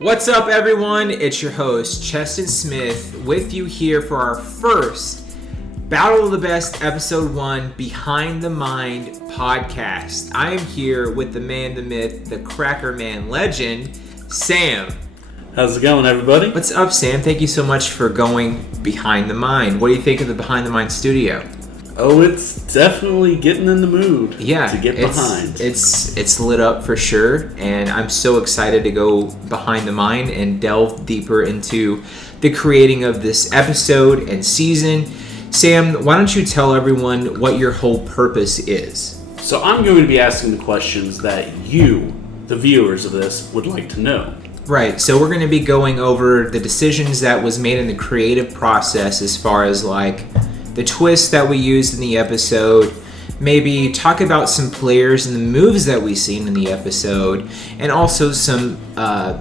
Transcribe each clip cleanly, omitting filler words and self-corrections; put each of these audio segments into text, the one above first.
What's up, everyone? It's your host, Cheston Smith, with you here for our first Battle of the Best Episode 1 Behind the Mind podcast. I am here with the man, the myth, the Cracker Man legend, Sam. How's it going, everybody? What's up, Sam? Thank you so much for going behind the mind. What do you think of the Behind the Mind studio? Oh, it's definitely getting in the mood to get behind. It's lit up for sure, and I'm so excited to go behind the mind and delve deeper into the creating of this episode and season. Sam, why don't you tell everyone what your whole purpose is? So I'm going to be asking the questions that you, the viewers of this, would like to know. Right, so we're going to be going over the decisions that was made in the creative process as far as like the twists that we used in the episode, maybe talk about some players and the moves that we've seen in the episode, and also some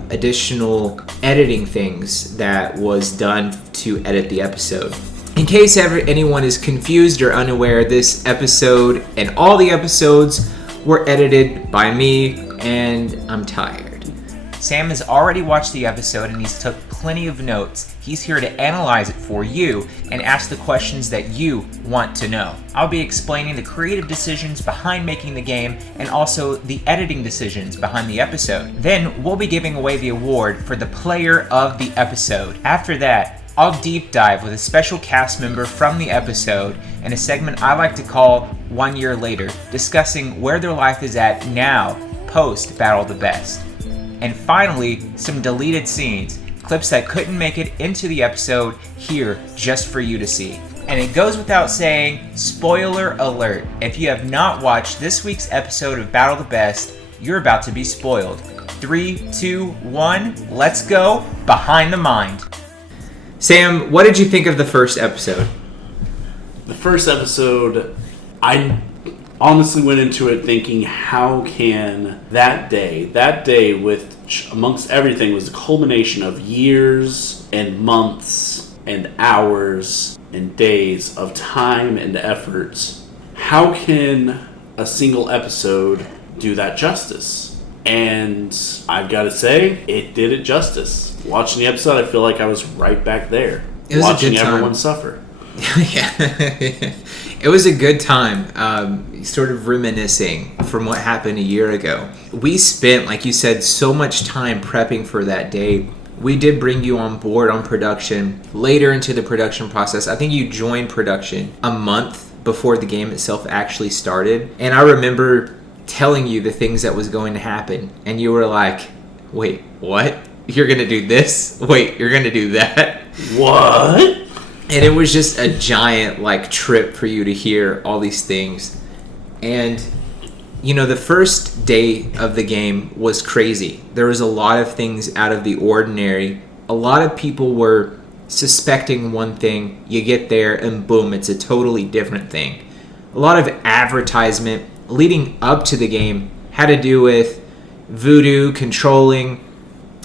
additional editing things that was done to edit the episode. In case anyone is confused or unaware, this episode and all the episodes were edited by me, and I'm tired. Sam has already watched the episode and he's took plenty of notes. He's here to analyze it for you and ask the questions that you want to know. I'll be explaining the creative decisions behind making the game and also the editing decisions behind the episode. Then we'll be giving away the award for the player of the episode. After that, I'll deep dive with a special cast member from the episode in a segment I like to call 1 year later, discussing where their life is at now, post Battle of the Best. And finally, some deleted scenes, clips that couldn't make it into the episode here just for you to see. And it goes without saying, spoiler alert, if you have not watched this week's episode of Battle of the Best, you're about to be spoiled. 3, 2, 1, let's go behind the mind. Sam, what did you think of the first episode? The first episode, I honestly went into it thinking, how can that day with amongst everything was the culmination of years and months and hours and days of time and effort, how can a single episode do that justice? And I've got to say, it did it justice. Watching the episode, I feel like I was right back there, watching everyone suffer. Yeah, it was a good time, sort of reminiscing from what happened a year ago. We spent, like you said, so much time prepping for that day. We did bring you on board on production later into the production process. I think you joined production a month before the game itself actually started. And I remember telling you the things that was going to happen. And you were like, wait, what? You're going to do this? Wait, you're going to do that? What? And it was just a giant trip for you to hear all these things. And the first day of the game was crazy. There was a lot of things out of the ordinary. A lot of people were suspecting one thing. You get there and boom, it's a totally different thing. A lot of advertisement leading up to the game had to do with voodoo, controlling.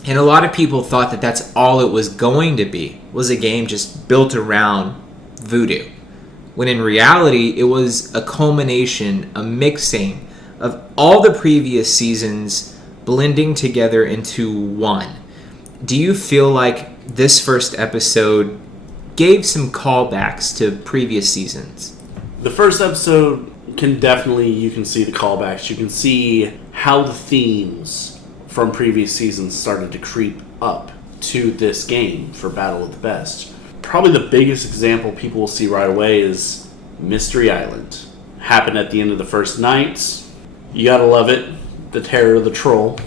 And a lot of people thought that that's all it was going to be, was a game just built around voodoo. When in reality, it was a culmination, a mixing of all the previous seasons blending together into one. Do you feel like this first episode gave some callbacks to previous seasons? The first episode you can see the callbacks. You can see how the themes from previous seasons started to creep up to this game for Battle of the Best. Probably the biggest example people will see right away is Mystery Island. Happened at the end of the first night. You gotta love it. The terror of the troll.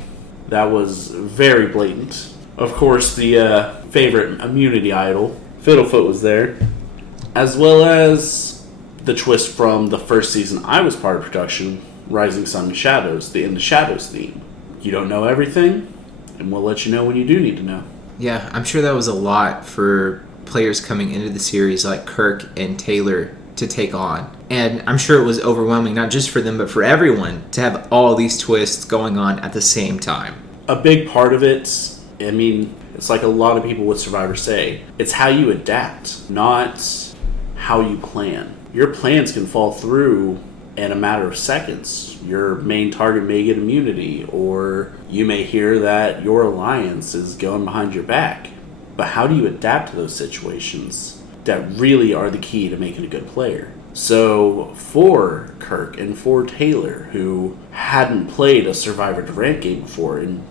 That was very blatant. Of course, the favorite immunity idol, Fiddlefoot, was there. As well as the twist from the first season I was part of production, Rising Sun and Shadows, the In the Shadows theme. You don't know everything, and we'll let you know when you do need to know. Yeah, I'm sure that was a lot for players coming into the series like Kirk and Taylor to take on. And I'm sure it was overwhelming, not just for them, but for everyone, to have all these twists going on at the same time. A big part of it, it's like a lot of people with Survivor say, it's how you adapt, not how you plan. Your plans can fall through in a matter of seconds your main target may get immunity, or you may hear that your alliance is going behind your back. But how do you adapt to those situations that really are the key to making a good player? So for Kirk and for Taylor, who hadn't played a Survivor Durant game before, and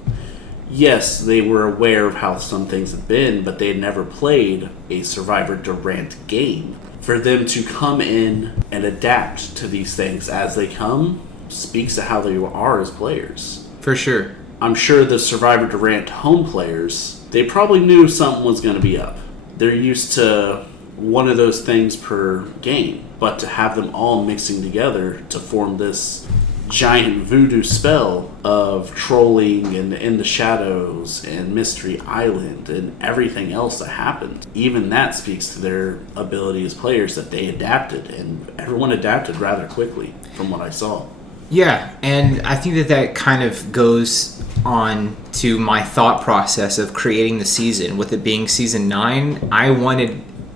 yes, they were aware of how some things had been, but they had never played a Survivor Durant game. For them to come in and adapt to these things as they come speaks to how they are as players. For sure. I'm sure the Survivor Durant home players, they probably knew something was going to be up. They're used to one of those things per game, but to have them all mixing together to form this giant voodoo spell of trolling and In the Shadows and Mystery Island and everything else that happened, even that speaks to their ability as players, that they adapted, and everyone adapted rather quickly from what I saw. Yeah, and I think that kind of goes on to my thought process of creating the season. With it being season 9,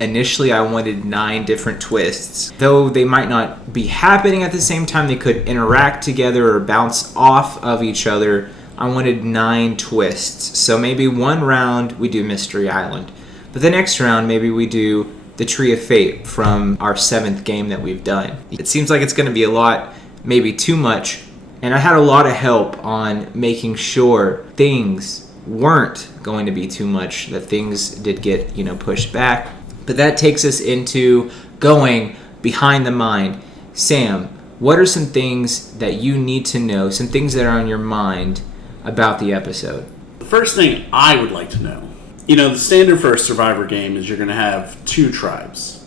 Initially, I wanted 9 different twists. Though they might not be happening at the same time, they could interact together or bounce off of each other. I wanted 9 twists. So maybe one round we do Mystery Island. But the next round, maybe we do the Tree of Fate from our 7th game that we've done. It seems like it's going to be a lot, maybe too much. And I had a lot of help on making sure things weren't going to be too much, that things did get, pushed back. But that takes us into going behind the mind. Sam, what are some things that you need to know, some things that are on your mind about the episode? The first thing I would like to know, the standard for a Survivor game is you're going to have 2 tribes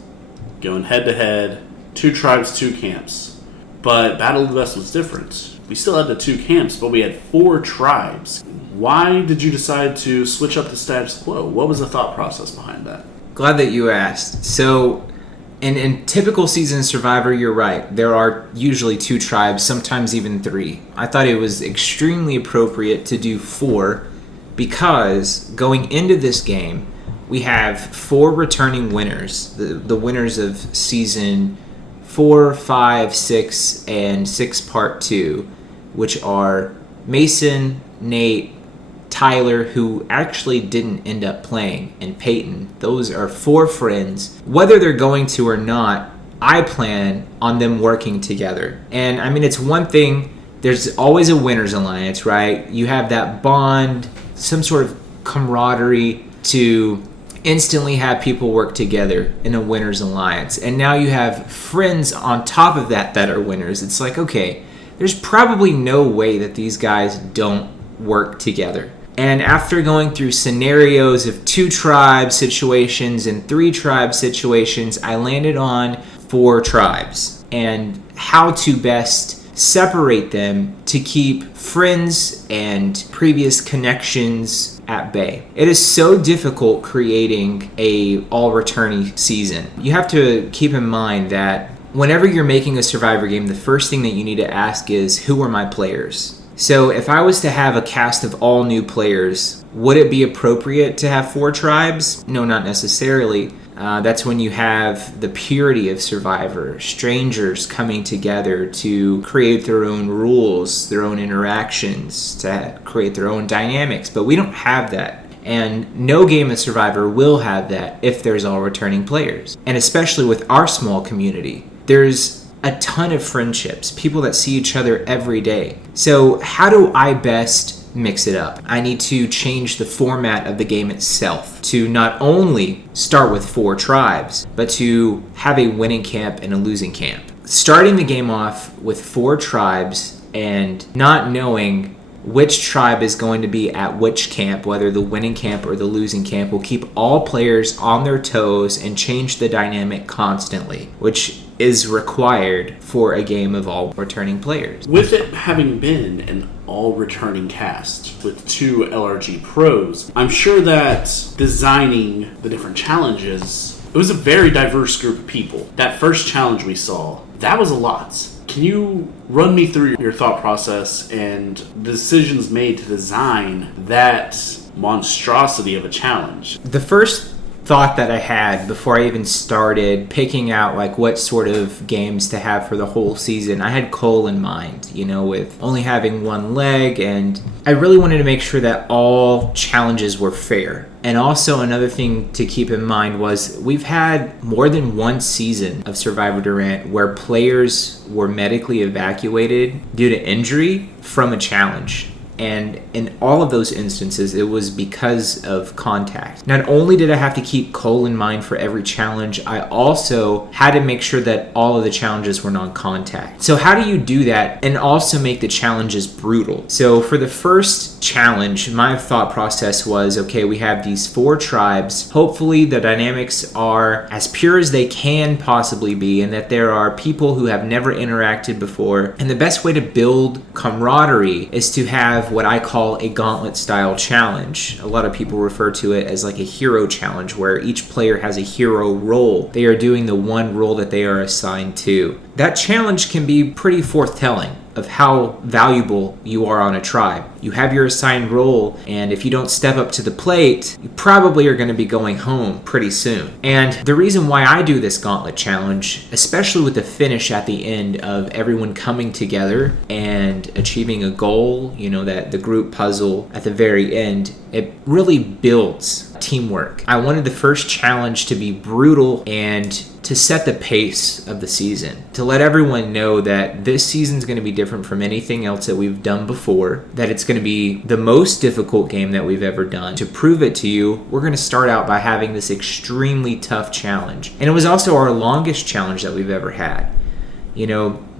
going head to head, 2 tribes, 2 camps. But Battle of the West was different. We still had the 2 camps, but we had 4 tribes. Why did you decide to switch up the status quo? What was the thought process behind that? Glad that you asked. So, in typical season Survivor, you're right. There are usually 2 tribes, sometimes even 3. I thought it was extremely appropriate to do 4 because going into this game, we have 4 returning winners. The winners of season 4, 5, 6, and 6 Part 2, which are Mason, Nate, Tyler, who actually didn't end up playing, and Peyton. Those are 4 friends. Whether they're going to or not, I plan on them working together. And I mean, it's one thing, there's always a winner's alliance, right? You have that bond, some sort of camaraderie to instantly have people work together in a winner's alliance. And now you have friends on top of that are winners. It's like, okay, there's probably no way that these guys don't work together. And after going through scenarios of 2 tribe situations and 3 tribe situations, I landed on 4 tribes and how to best separate them to keep friends and previous connections at bay. It is so difficult creating a all-returnee season. You have to keep in mind that whenever you're making a Survivor game, the first thing that you need to ask is, who are my players? So if I was to have a cast of all new players, would it be appropriate to have 4 tribes? No, not necessarily. That's when you have the purity of Survivor, strangers coming together to create their own rules, their own interactions, to create their own dynamics. But we don't have that. And no game of Survivor will have that if there's all returning players. And especially with our small community, there's a ton of friendships, people that see each other every day. So how do I best mix it up? I need to change the format of the game itself to not only start with 4 tribes, but to have a winning camp and a losing camp. Starting the game off with 4 tribes and not knowing which tribe is going to be at which camp, whether the winning camp or the losing camp, will keep all players on their toes and change the dynamic constantly, which is required for a game of all returning players. With it having been an all returning cast with 2 LRG pros, I'm sure that designing the different challenges, it was a very diverse group of people. That first challenge we saw, that was a lot. Can you run me through your thought process and the decisions made to design that monstrosity of a challenge? The first thought that I had before I even started picking out like what sort of games to have for the whole season. I had Cole in mind, with only having one leg, and I really wanted to make sure that all challenges were fair. And also another thing to keep in mind was we've had more than one season of Survivor Durant where players were medically evacuated due to injury from a challenge. And in all of those instances, it was because of contact. Not only did I have to keep Cole in mind for every challenge, I also had to make sure that all of the challenges were non-contact. So how do you do that and also make the challenges brutal? So for the first challenge, my thought process was, okay, we have these 4 tribes. Hopefully the dynamics are as pure as they can possibly be, and that there are people who have never interacted before. And the best way to build camaraderie is to have what I call a gauntlet style challenge. A lot of people refer to it as like a hero challenge, where each player has a hero role. They are doing the one role that they are assigned to. That challenge can be pretty foretelling of how valuable you are on a tribe. You have your assigned role, and if you don't step up to the plate, you probably are going to be going home pretty soon. And the reason why I do this gauntlet challenge, especially with the finish at the end of everyone coming together and achieving a goal, that the group puzzle at the very end, it really builds teamwork. I wanted the first challenge to be brutal and to set the pace of the season, to let everyone know that this season's going to be different from anything else that we've done before, that it's going to be the most difficult game that we've ever done. To prove it to you, we're going to start out by having this extremely tough challenge. And it was also our longest challenge that we've ever had.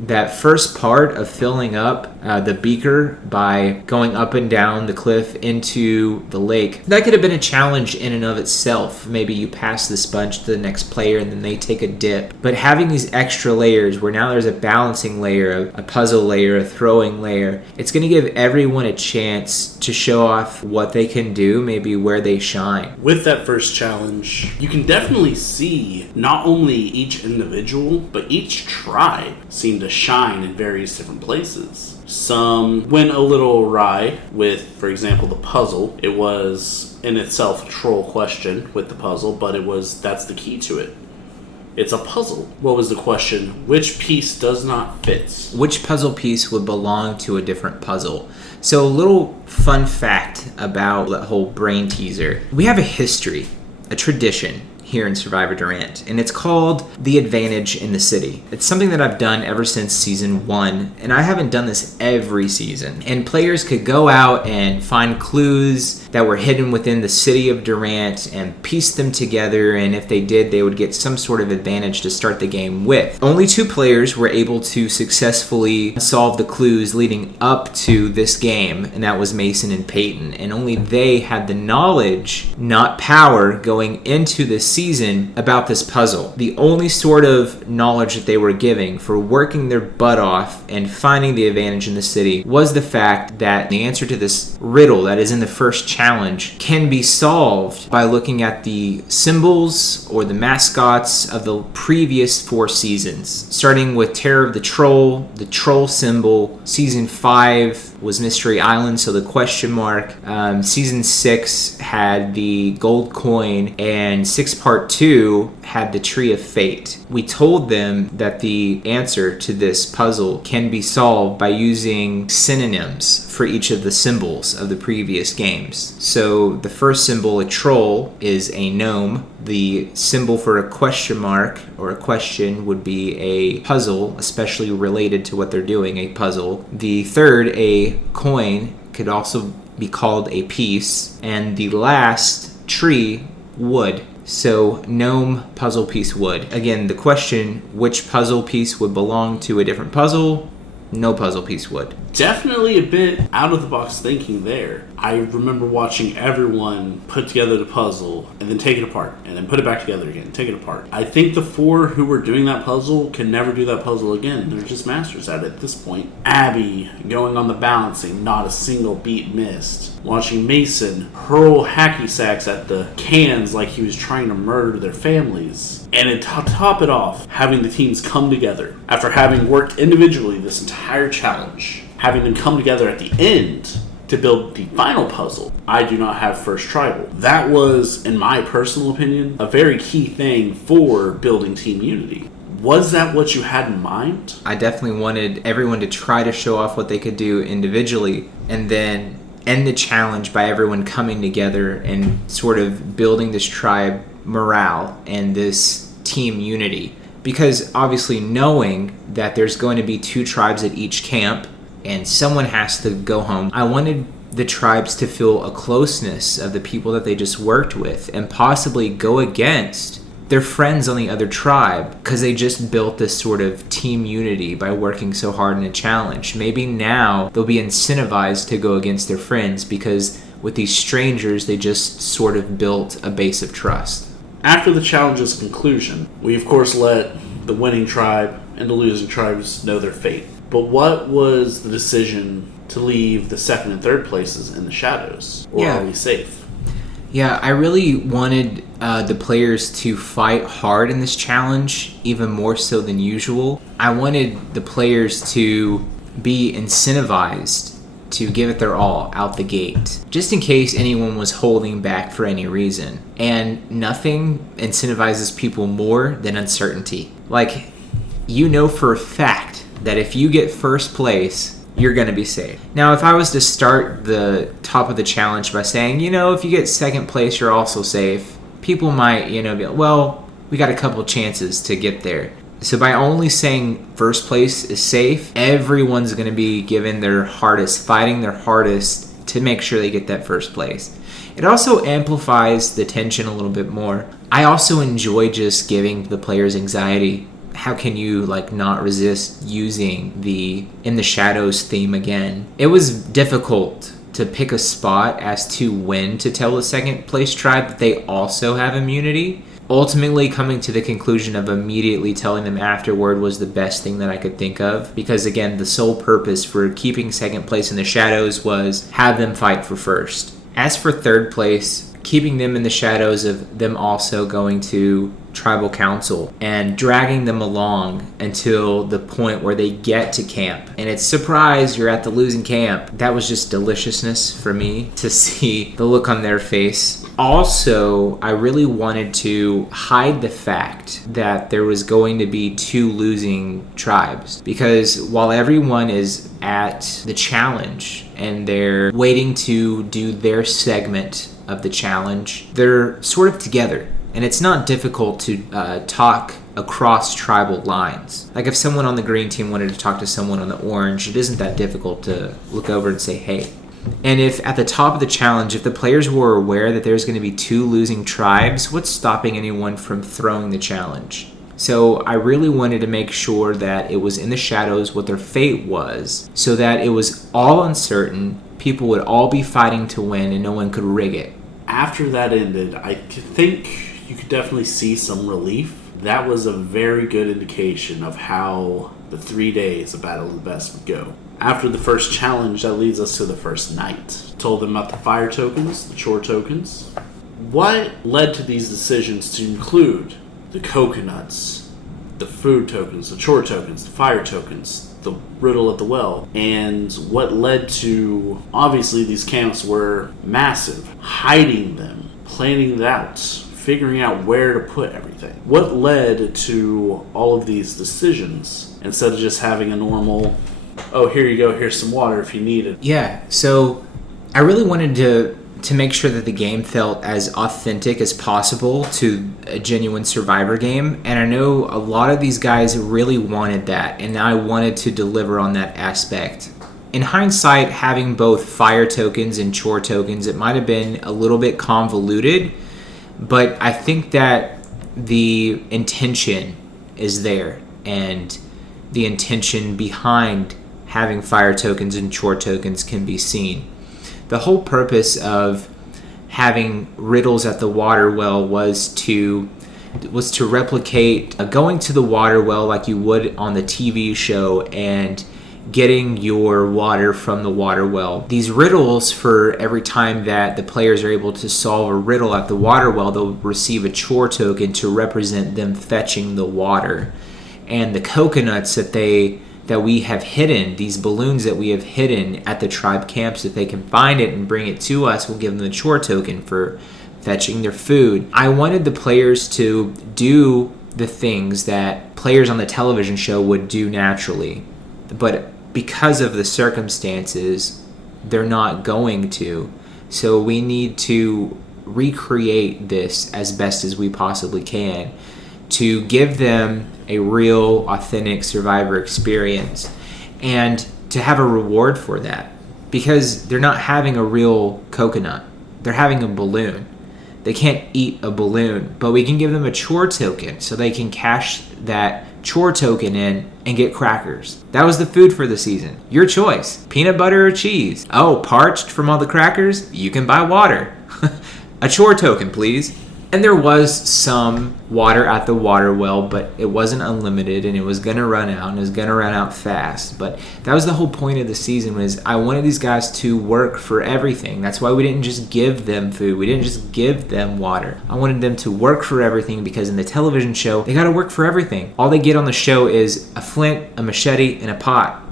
That first part of filling up the beaker by going up and down the cliff into the lake, that could have been a challenge in and of itself. Maybe you pass the sponge to the next player and then they take a dip. But having these extra layers where now there's a balancing layer, a puzzle layer, a throwing layer, it's going to give everyone a chance to show off what they can do, maybe where they shine. With that first challenge, you can definitely see not only each individual, but each tribe seemed to shine in various different places. Some went a little awry with, for example, the puzzle. It was in itself a troll question with the puzzle, but that's the key to it. It's a puzzle. What was the question? Which piece does not fit? Which puzzle piece would belong to a different puzzle? So a little fun fact about that whole brain teaser. We have a history, a tradition here in Survivor Durant, and it's called the advantage in the city. It's something that I've done ever since season 1, and I haven't done this every season. And players could go out and find clues that were hidden within the city of Durant and piece them together, and if they did, they would get some sort of advantage to start the game with. Only 2 players were able to successfully solve the clues leading up to this game, and that was Mason and Peyton, and only they had the knowledge, not power, going into this season about this puzzle. The only sort of knowledge that they were giving for working their butt off and finding the advantage in the city was the fact that the answer to this riddle that is in the first challenge can be solved by looking at the symbols or the mascots of the previous 4 seasons. Starting with Terror of the troll symbol. Season 5 was Mystery Island, so the question mark. Season 6 had the gold coin, and 6 part 2 had the Tree of Fate. We told them that the answer to this puzzle can be solved by using synonyms for each of the symbols of the previous games. So the first symbol, a troll, is a gnome. The symbol for a question mark or a question would be a puzzle, especially related to what they're doing, a puzzle. The third, a coin, could also be called a piece. And the last, tree, wood. So gnome, puzzle piece, wood. Again, the question, which puzzle piece would belong to a different puzzle? No puzzle piece would. Definitely a bit out of the box thinking there. I remember watching everyone put together the puzzle and then take it apart and then put it back together again, take it apart. I think the 4 who were doing that puzzle can never do that puzzle again. They're just masters at it at this point. Abby going on the balancing, not a single beat missed. Watching Mason hurl hacky sacks at the cans like he was trying to murder their families. And to top it off, having the teams come together after having worked individually this entire challenge, having them come together at the end to build the final puzzle, I do not have first tribal. That was, in my personal opinion, a very key thing for building Team Unity. Was that what you had in mind? I definitely wanted everyone to try to show off what they could do individually, and then end the challenge by everyone coming together and sort of building this tribe morale and this team unity. Because obviously knowing that there's going to be 2 tribes at each camp and someone has to go home, I wanted the tribes to feel a closeness of the people that they just worked with and possibly go against their friends on the other tribe because they just built this sort of team unity by working so hard in a challenge. Maybe now they'll be incentivized to go against their friends because with these strangers, they just sort of built a base of trust. After the challenge's conclusion, we of course let the winning tribe and the losing tribes know their fate. But what was the decision to leave the second and third places in the shadows? Or are we safe? Yeah, I really wanted the players to fight hard in this challenge, even more so than usual. I wanted the players to be incentivized to give it their all out the gate, just in case anyone was holding back for any reason. And nothing incentivizes people more than uncertainty. Like, you know for a fact that if you get first place, you're going to be safe. Now, if I was to start the top of the challenge by saying, if you get second place, you're also safe, people might, be like, well, we got a couple chances to get there. So by only saying first place is safe, everyone's going to be given their hardest, fighting their hardest to make sure they get that first place. It also amplifies the tension a little bit more. I also enjoy just giving the players anxiety. How can you not resist using the In the Shadows theme again? It was difficult to pick a spot as to when to tell the second place tribe that they also have immunity. Ultimately, coming to the conclusion of immediately telling them afterward was the best thing that I could think of. Because again, the sole purpose for keeping second place in the shadows was have them fight for first. As for third place, keeping them in the shadows of them also going to tribal council and dragging them along until the point where they get to camp. And it's surprise, you're at the losing camp. That was just deliciousness for me to see the look on their face. Also, I really wanted to hide the fact that there was going to be 2 losing tribes, because while everyone is at the challenge and they're waiting to do their segment of the challenge, they're sort of together. And it's not difficult to talk across tribal lines. Like if someone on the green team wanted to talk to someone on the orange, it isn't that difficult to look over and say, hey. And if at the top of the challenge, if the players were aware that there's going to be 2 losing tribes, what's stopping anyone from throwing the challenge? So I really wanted to make sure that it was in the shadows what their fate was, so that it was all uncertain, people would all be fighting to win, and no one could rig it. After that ended, I think you could definitely see some relief. That was a very good indication of how the 3 days of Battle of the Best would go. After the first challenge, that leads us to the first night. Told them about the fire tokens, the chore tokens. What led to these decisions to include the coconuts, the food tokens, the chore tokens, the fire tokens, the riddle at the well, and what led to, obviously these camps were massive, hiding them, planning it out, figuring out where to put everything. What led to all of these decisions instead of just having a normal, oh, here you go, here's some water if you need it? Yeah, so I really wanted to make sure that the game felt as authentic as possible to a genuine Survivor game, and I know a lot of these guys really wanted that, and I wanted to deliver on that aspect. In hindsight, having both fire tokens and chore tokens, it might have been a little bit convoluted, but I think that the intention is there, and the intention behind having fire tokens and chore tokens can be seen. The whole purpose of having riddles at the water well was to replicate going to the water well like you would on the TV show and getting your water from the water well. These riddles, for every time that the players are able to solve a riddle at the water well, they'll receive a chore token to represent them fetching the water. And the coconuts that they that we have hidden, these balloons that we have hidden at the tribe camps. If they can find it and bring it to us, we'll give them the chore token for fetching their food. I wanted the players to do the things that players on the television show would do naturally, but because of the circumstances, they're not going to. So we need to recreate this as best as we possibly can to give them a real, authentic Survivor experience and to have a reward for that, because they're not having a real coconut. They're having a balloon. They can't eat a balloon, but we can give them a chore token so they can cash that chore token in and get crackers. That was the food for the season. Your choice. Peanut butter or cheese. Oh, parched from all the crackers? You can buy water. A chore token, please. And there was some water at the water well, but it wasn't unlimited, and it was going to run out, and it was going to run out fast. But that was the whole point of the season, was I wanted these guys to work for everything. That's why we didn't just give them food. We didn't just give them water. I wanted them to work for everything, because in the television show, they got to work for everything. All they get on the show is a flint, a machete, and a pot.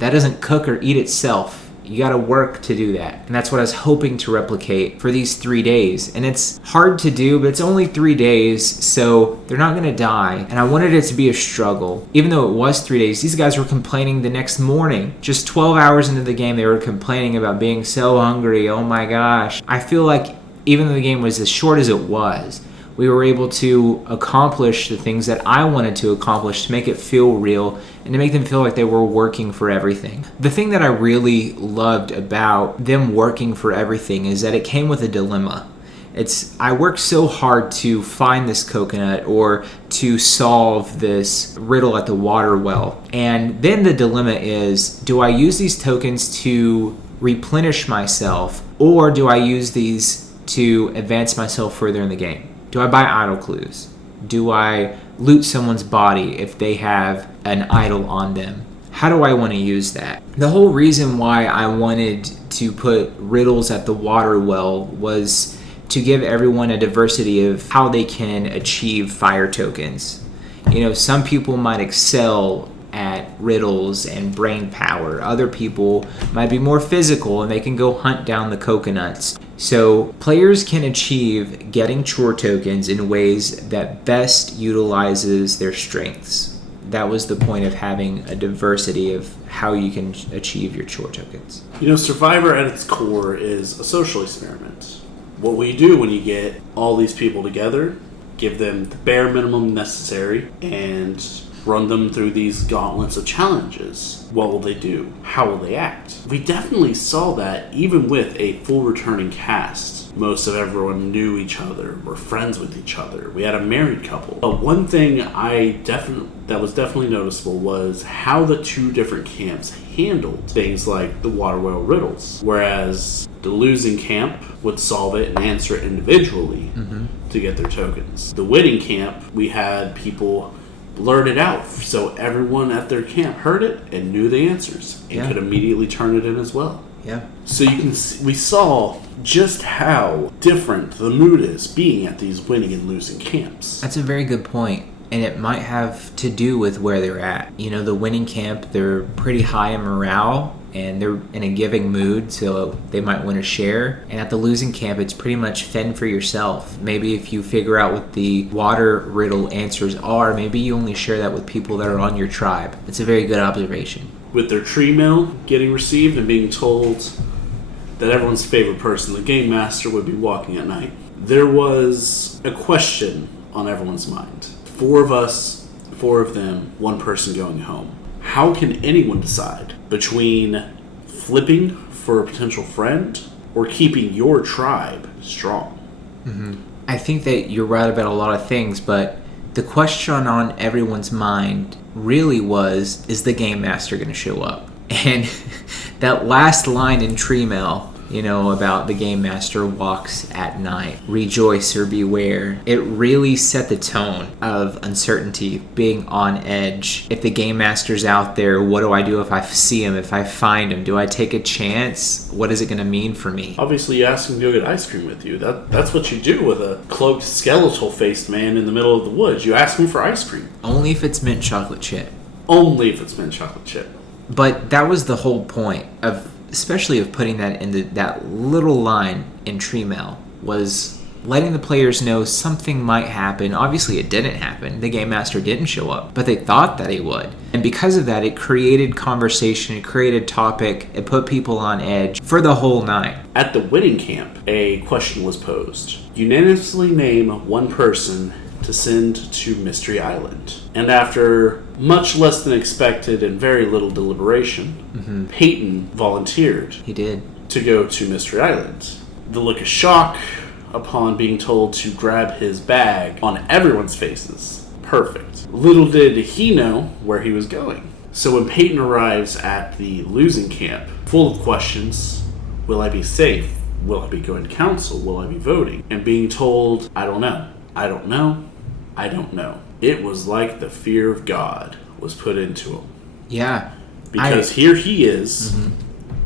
That doesn't cook or eat itself. You got to work to do that. And that's what I was hoping to replicate for these 3 days. And it's hard to do, but it's only 3 days, so they're not going to die. And I wanted it to be a struggle. Even though it was 3 days, these guys were complaining the next morning. Just 12 hours into the game, they were complaining about being so hungry. Oh my gosh. I feel like even though the game was as short as it was, we were able to accomplish the things that I wanted to accomplish to make it feel real and to make them feel like they were working for everything. The thing that I really loved about them working for everything is that it came with a dilemma. I worked so hard to find this coconut or to solve this riddle at the water well. And then the dilemma is, do I use these tokens to replenish myself, or do I use these to advance myself further in the game? Do I buy idol clues? Do I loot someone's body if they have an idol on them? How do I want to use that? The whole reason why I wanted to put riddles at the water well was to give everyone a diversity of how they can achieve fire tokens. You know, some people might excel at riddles and brain power. Other people might be more physical and they can go hunt down the coconuts. So players can achieve getting chore tokens in ways that best utilizes their strengths. That was the point of having a diversity of how you can achieve your chore tokens. You know, Survivor at its core is a social experiment. What will you do when you get all these people together, give them the bare minimum necessary, and run them through these gauntlets of challenges? What will they do? How will they act? We definitely saw that even with a full returning cast. Most of everyone knew each other, were friends with each other. We had a married couple. But one thing that was definitely noticeable was how the two different camps handled things like the water well riddles. Whereas the losing camp would solve it and answer it individually to get their tokens. The winning camp, we had people blurt it out so everyone at their camp heard it and knew the answers and could immediately turn it in as well. Yeah. So you can see, we saw just how different the mood is being at these winning and losing camps. That's a very good point. And it might have to do with where they're at. You know, the winning camp, they're pretty high in morale and they're in a giving mood, so they might want to share. And at the losing camp, it's pretty much fend for yourself. Maybe if you figure out what the water riddle answers are, maybe you only share that with people that are on your tribe. It's a very good observation. With their tree mill getting received and being told that everyone's favorite person, the game master, would be walking at night, there was a question on everyone's mind. 4 of us, 4 of them, 1 person going home. How can anyone decide between flipping for a potential friend or keeping your tribe strong? I think that you're right about a lot of things, but the question on everyone's mind really was, is the game master going to show up? And that last line in Tree Mail, you know, about the game master walks at night, rejoice or beware, it really set the tone of uncertainty, being on edge. If the game master's out there, what do I do if I see him, if I find him? Do I take a chance? What is it going to mean for me? Obviously, you ask him to go get ice cream with you. That's what you do with a cloaked, skeletal-faced man in the middle of the woods. You ask him for ice cream. Only if it's mint chocolate chip. Only if it's mint chocolate chip. But that was the whole point especially of putting that in that little line in Tree Mail, was letting the players know something might happen. Obviously, it didn't happen. The Game Master didn't show up, but they thought that he would. And because of that, it created conversation, it created topic, it put people on edge for the whole night. At the winning camp, a question was posed. Unanimously name one person to send to Mystery Island. And after much less than expected and very little deliberation, Peyton volunteered. He did. To go to Mystery Island. The look of shock upon being told to grab his bag on everyone's faces. Perfect. Little did he know where he was going. So when Peyton arrives at the losing camp, full of questions, will I be safe? Will I be going to council? Will I be voting? And being told, I don't know. I don't know. I don't know. It was like the fear of God was put into him. Yeah. Because here he is,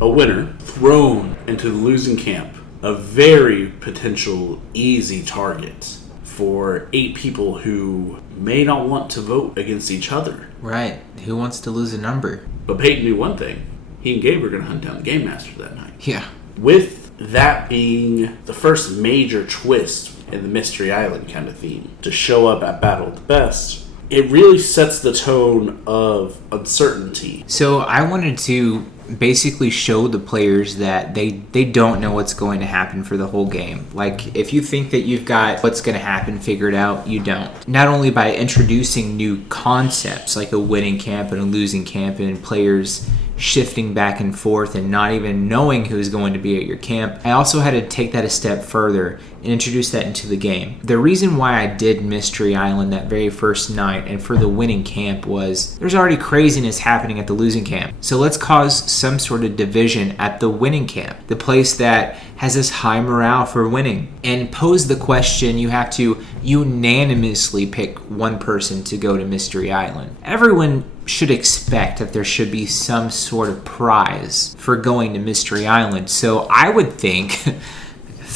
a winner, thrown into the losing camp. A very potential easy target for 8 people who may not want to vote against each other. Right. Who wants to lose a number? But Peyton knew one thing. He and Gabe were going to hunt down the Game Master that night. Yeah. With that being the first major twist in the Mystery Island kind of theme to show up at Battle of the Best, it really sets the tone of uncertainty. So I wanted to basically show the players that they don't know what's going to happen for the whole game. Like, if you think that you've got what's going to happen figured out, you don't. Not only by introducing new concepts like a winning camp and a losing camp and players shifting back and forth and not even knowing who's going to be at your camp, I also had to take that a step further and introduce that into the game. The reason why I did Mystery Island that very first night and for the winning camp was there's already craziness happening at the losing camp. So let's cause some sort of division at the winning camp, the place that has this high morale for winning, and pose the question. You have to unanimously pick one person to go to Mystery Island. Everyone should expect that there should be some sort of prize for going to Mystery Island. So I would think,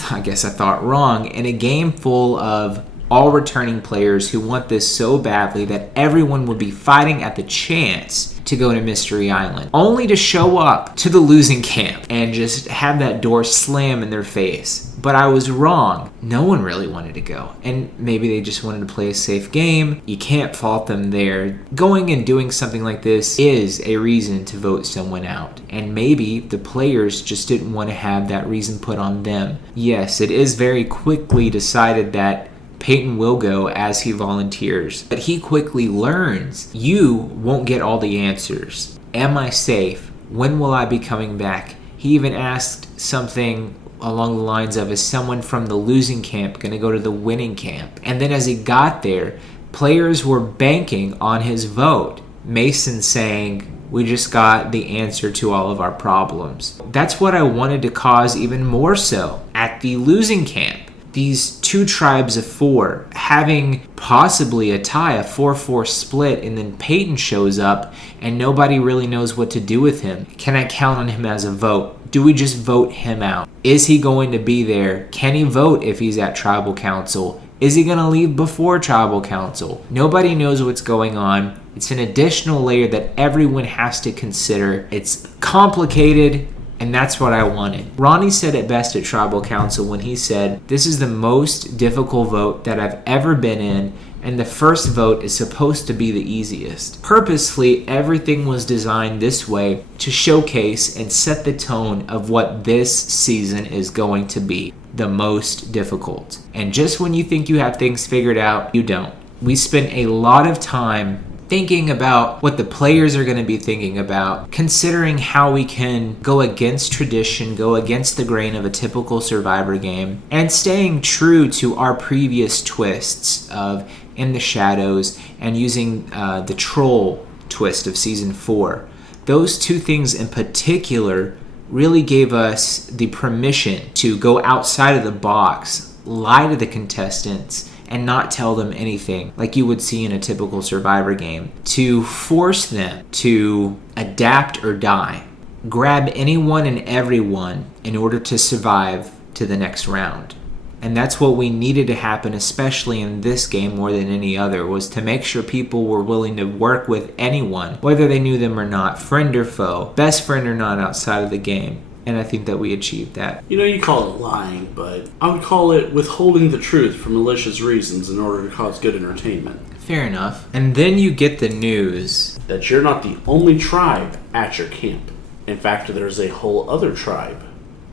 I guess I thought wrong, in a game full of all returning players who want this so badly that everyone would be fighting at the chance to go to Mystery Island, only to show up to the losing camp and just have that door slam in their face. But I was wrong. No one really wanted to go. And maybe they just wanted to play a safe game. You can't fault them there. Going and doing something like this is a reason to vote someone out. And maybe the players just didn't want to have that reason put on them. Yes, it is very quickly decided that Peyton will go as he volunteers, but he quickly learns you won't get all the answers. Am I safe? When will I be coming back? He even asked something along the lines of, is someone from the losing camp going to go to the winning camp? And then as he got there, players were banking on his vote. Mason saying, we just got the answer to all of our problems. That's what I wanted to cause even more so at the losing camp. These 2 tribes of 4 having possibly a tie, a 4-4 split, and then Peyton shows up and nobody really knows what to do with him. Can I count on him as a vote? Do we just vote him out? Is he going to be there? Can he vote if he's at tribal council? Is he going to leave before tribal council? Nobody knows what's going on. It's an additional layer that everyone has to consider. It's complicated. And that's what I wanted. Ronnie said it best at Tribal Council when he said, this is the most difficult vote that I've ever been in, and the first vote is supposed to be the easiest. Purposely, everything was designed this way to showcase and set the tone of what this season is going to be, the most difficult. And just when you think you have things figured out, you don't. We spent a lot of time thinking about what the players are going to be thinking about, considering how we can go against tradition, go against the grain of a typical Survivor game, and staying true to our previous twists of In the Shadows and using the troll twist of Season 4. Those 2 things in particular really gave us the permission to go outside of the box, lie to the contestants, and not tell them anything like you would see in a typical Survivor game, to force them to adapt or die, grab anyone and everyone in order to survive to the next round. And that's what we needed to happen, especially in this game more than any other, was to make sure people were willing to work with anyone, whether they knew them or not, friend or foe, best friend or not outside of the game. And I think that we achieved that. You call it lying, but I would call it withholding the truth for malicious reasons in order to cause good entertainment. Fair enough. And then you get the news that you're not the only tribe at your camp. In fact, there's a whole other tribe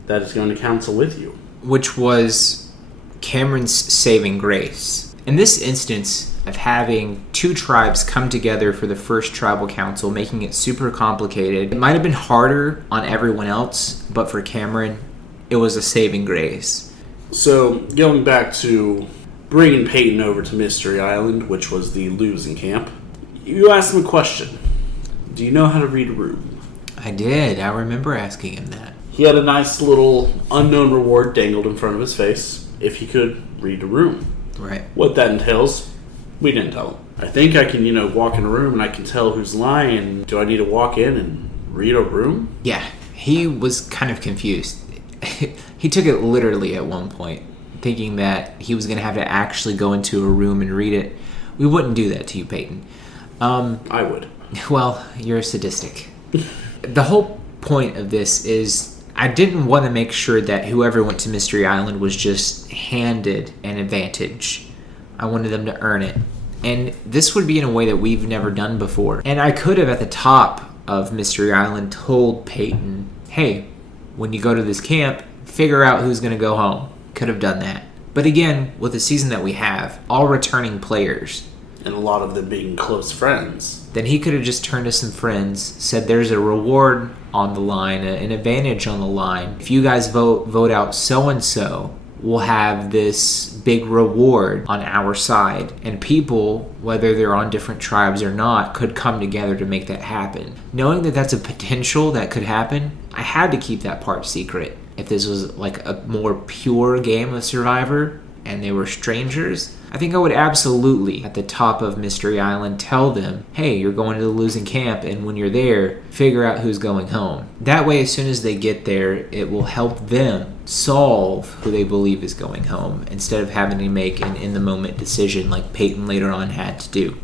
that is going to counsel with you. Which was Cameron's saving grace. In this instance of having two tribes come together for the first tribal council, making it super complicated, it might have been harder on everyone else, but for Cameron, it was a saving grace. So, going back to bringing Peyton over to Mystery Island, which was the losing camp, you asked him a question. Do you know how to read a room? I did. I remember asking him that. He had a nice little unknown reward dangled in front of his face if he could read a room. Right. What that entails, we didn't tell him. I think I can, walk in a room and I can tell who's lying. Do I need to walk in and read a room? Yeah, he was kind of confused. He took it literally at one point, thinking that he was going to have to actually go into a room and read it. We wouldn't do that to you, Peyton. I would. Well, you're sadistic. The whole point of this is I didn't want to make sure that whoever went to Mystery Island was just handed an advantage. I wanted them to earn it. And this would be in a way that we've never done before. And I could have, at the top of Mystery Island, told Peyton, hey, when you go to this camp, figure out who's going to go home. Could have done that. But again, with the season that we have, all returning players, and a lot of them being close friends, then he could have just turned to some friends, said there's a reward on the line, an advantage on the line. If you guys vote out so-and-so, we'll have this big reward on our side. And people, whether they're on different tribes or not, could come together to make that happen. Knowing that that's a potential that could happen, I had to keep that part secret. If this was like a more pure game of Survivor and they were strangers, I think I would absolutely, at the top of Mystery Island, tell them, hey, you're going to the losing camp, and when you're there, figure out who's going home. That way, as soon as they get there, it will help them solve who they believe is going home, instead of having to make an in-the-moment decision like Peyton later on had to do.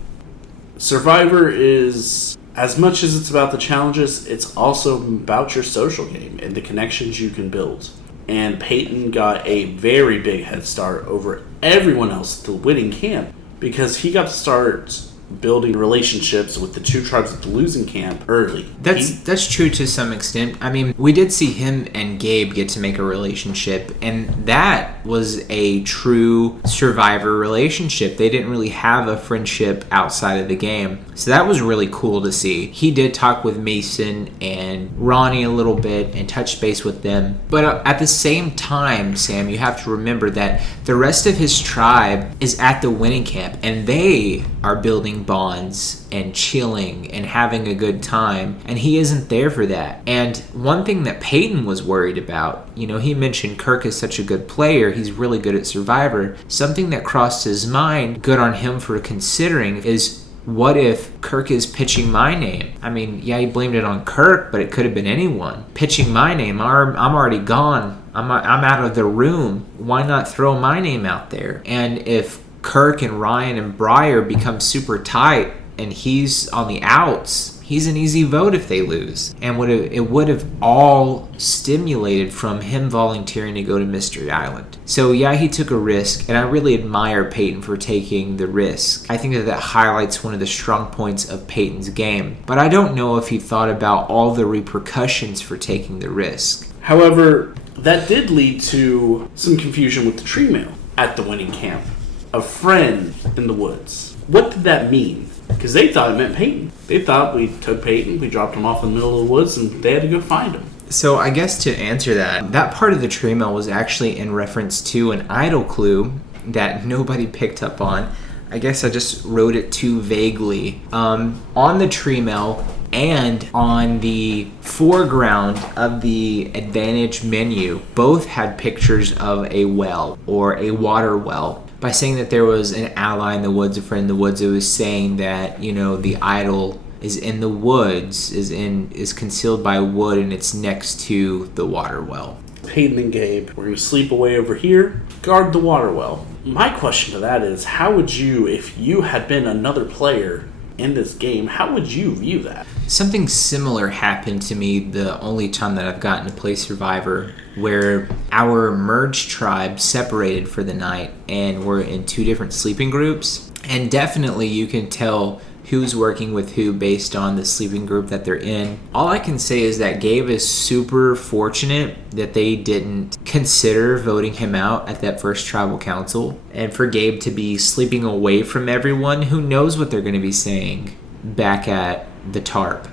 Survivor is, as much as it's about the challenges, it's also about your social game and the connections you can build. And Peyton got a very big head start over everyone else at the winning camp because he got to start building relationships with the two tribes at the losing camp early. That's true to some extent. I mean, we did see him and Gabe get to make a relationship, and that was a true Survivor relationship. They didn't really have a friendship outside of the game, so that was really cool to see. He did talk with Mason and Ronnie a little bit and touch base with them, but at the same time, Sam, you have to remember that the rest of his tribe is at the winning camp, and they are building bonds and chilling and having a good time, and he isn't there for that. And one thing that Peyton was worried about, he mentioned Kirk is such a good player, he's really good at Survivor. Something that crossed his mind, good on him for considering, is what if Kirk is pitching my name? I mean, yeah, he blamed it on Kirk, but it could have been anyone. Pitching my name, I'm already gone. I'm out of the room. Why not throw my name out there? And if Kirk and Ryan and Briar become super tight and he's on the outs, he's an easy vote if they lose. And it would have all stimulated from him volunteering to go to Mystery Island. So yeah, he took a risk, and I really admire Peyton for taking the risk. I think that highlights one of the strong points of Peyton's game. But I don't know if he thought about all the repercussions for taking the risk. However, that did lead to some confusion with the tree mail at the winning camp. A friend in the woods. What did that mean? Because they thought it meant Peyton. They thought we took Peyton, we dropped him off in the middle of the woods, and they had to go find him. So I guess to answer that part of the tree mail was actually in reference to an idle clue that nobody picked up on. I guess I just wrote it too vaguely. On the tree mail and on the foreground of the advantage menu, both had pictures of a well or a water well. By saying that there was an ally in the woods, a friend in the woods, it was saying that, the idol is in the woods, is concealed by wood, and it's next to the water well. Peyton and Gabe, we're going to sleep away over here, guard the water well. My question to that is, how would you, if you had been another player in this game, how would you view that? Something similar happened to me the only time that I've gotten to play Survivor, where our merged tribe separated for the night and we're in two different sleeping groups. And definitely you can tell who's working with who based on the sleeping group that they're in. All I can say is that Gabe is super fortunate that they didn't consider voting him out at that first tribal council. And for Gabe to be sleeping away from everyone, who knows what they're going to be saying back at the tarp.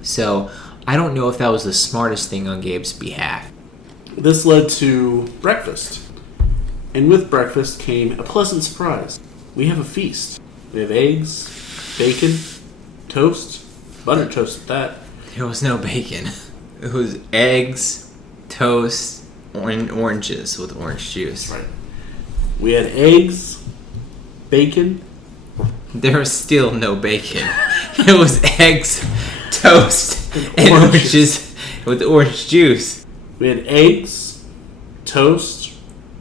So I don't know if that was the smartest thing on Gabe's behalf. This led to breakfast. And with breakfast came a pleasant surprise. We have a feast. We have eggs, bacon, toast, buttered toast at that. There was no bacon. It was eggs, toast, oranges with orange juice. Right. We had eggs, bacon. There was still no bacon. It was eggs, toast, and oranges with orange juice. We had eggs, toast,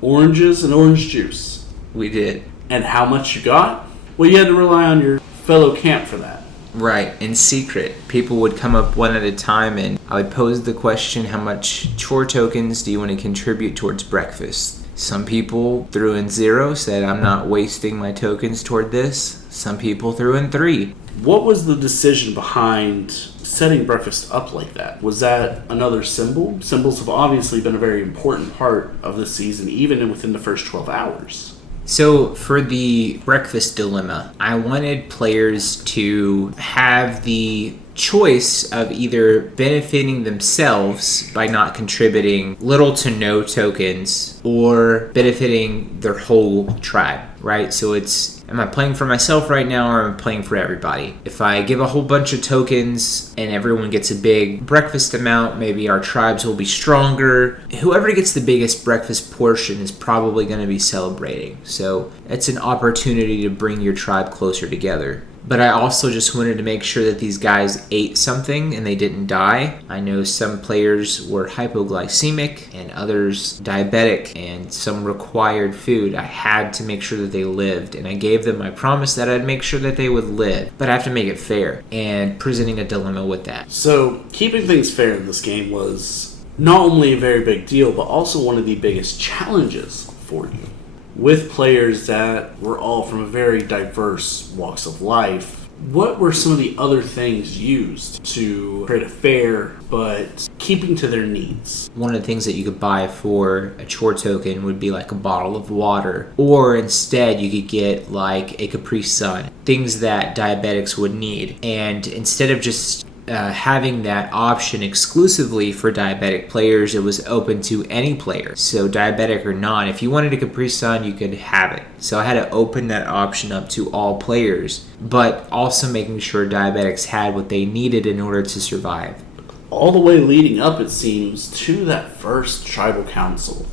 oranges, and orange juice. We did. And how much you got? Well, you had to rely on your fellow camp for that. Right, in secret. People would come up one at a time and I would pose the question, how much chore tokens do you want to contribute towards breakfast? Some people threw in 0, said I'm not wasting my tokens toward this. Some people threw in 3. What was the decision behind setting breakfast up like that? Was that another symbol? Symbols have obviously been a very important part of the season, even within the first 12 hours. So for the breakfast dilemma, I wanted players to have the choice of either benefiting themselves by not contributing little to no tokens or benefiting their whole tribe, right? So it's, am I playing for myself right now or am I playing for everybody? If I give a whole bunch of tokens and everyone gets a big breakfast amount, maybe our tribes will be stronger. Whoever gets the biggest breakfast portion is probably going to be celebrating. So it's an opportunity to bring your tribe closer together. But I also just wanted to make sure that these guys ate something and they didn't die. I know some players were hypoglycemic and others diabetic and some required food. I had to make sure that they lived, and I gave them my promise that I'd make sure that they would live. But I have to make it fair and presenting a dilemma with that. So keeping things fair in this game was not only a very big deal, but also one of the biggest challenges for you. With players that were all from a very diverse walks of life, what were some of the other things used to create a fair but keeping to their needs? One of the things that you could buy for a chore token would be like a bottle of water, or instead you could get like a Capri Sun, things that diabetics would need. And instead of just having that option exclusively for diabetic players, it was open to any player. So diabetic or not, if you wanted a Capri Sun, you could have it. So I had to open that option up to all players, but also making sure diabetics had what they needed in order to survive. All the way leading up, it seems, to that first tribal council,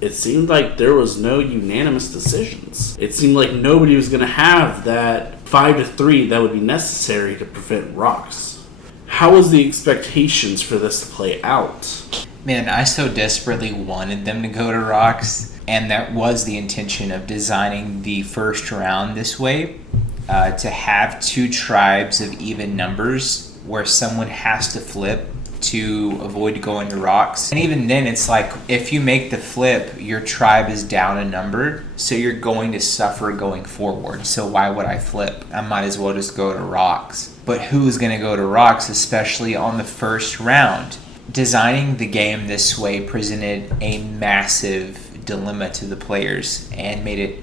it seemed like there was no unanimous decisions. It seemed like nobody was going to have that 5-3 that would be necessary to prevent rocks. How was the expectations for this to play out? Man, I so desperately wanted them to go to rocks, and that was the intention of designing the first round this way, to have two tribes of even numbers where someone has to flip to avoid going to rocks. And even then, it's like, if you make the flip, your tribe is down a number, so you're going to suffer going forward. So why would I flip? I might as well just go to rocks. But who's going to go to rocks, especially on the first round? Designing the game this way presented a massive dilemma to the players and made it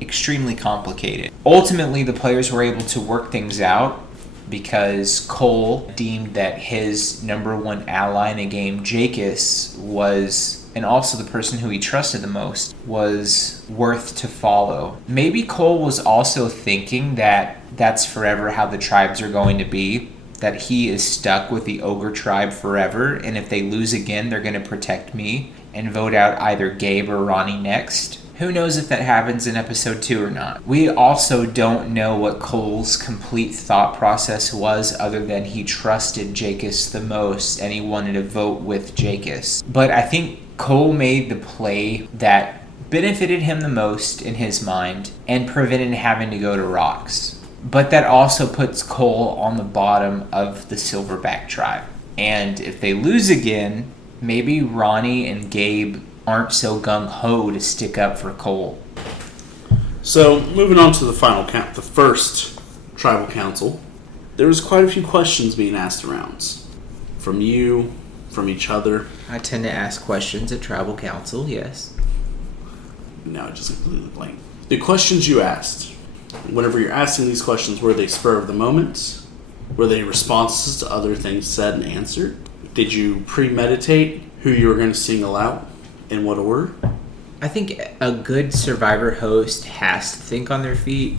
extremely complicated. Ultimately, the players were able to work things out because Cole deemed that his number one ally in the game, Jacus, was, and also the person who he trusted the most, was worth to follow. Maybe Cole was also thinking that that's forever how the tribes are going to be, that he is stuck with the ogre tribe forever, and if they lose again, they're going to protect me and vote out either Gabe or Ronnie next, Who knows if that happens in episode 2 or not. We also don't know what Cole's complete thought process was, other than he trusted Jacobs the most and he wanted to vote with Jacobs. But I think Cole made the play that benefited him the most in his mind and prevented having to go to rocks. But that also puts Cole on the bottom of the Silverback tribe. And if they lose again, maybe Ronnie and Gabe aren't so gung-ho to stick up for Cole. So, moving on to the final count, the first tribal council, there was quite a few questions being asked around. From you, from each other. I tend to ask questions at tribal council, yes. Now I just completely blank. The questions you asked, whenever you're asking these questions, were they spur of the moment? Were they responses to other things said and answered? Did you premeditate who you were going to single out? In what order? I think a good Survivor host has to think on their feet.